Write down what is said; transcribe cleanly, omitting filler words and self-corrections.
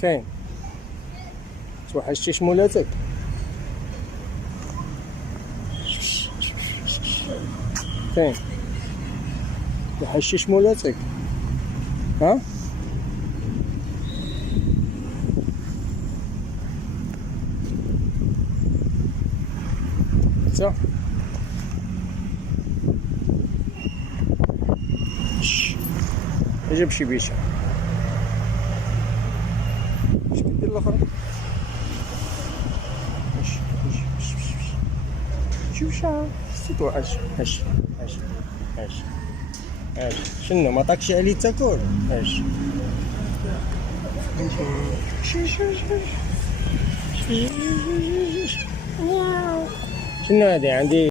فين؟ توحشتي شمولاتك؟ فين؟ توحشتي شمولاتك؟ ها؟ تا جاب شي بيشه. اش كدير الاخر؟ شوف شعر ستو اش شنو ما عطاكش عليه تاكل؟ شنو هادي عندي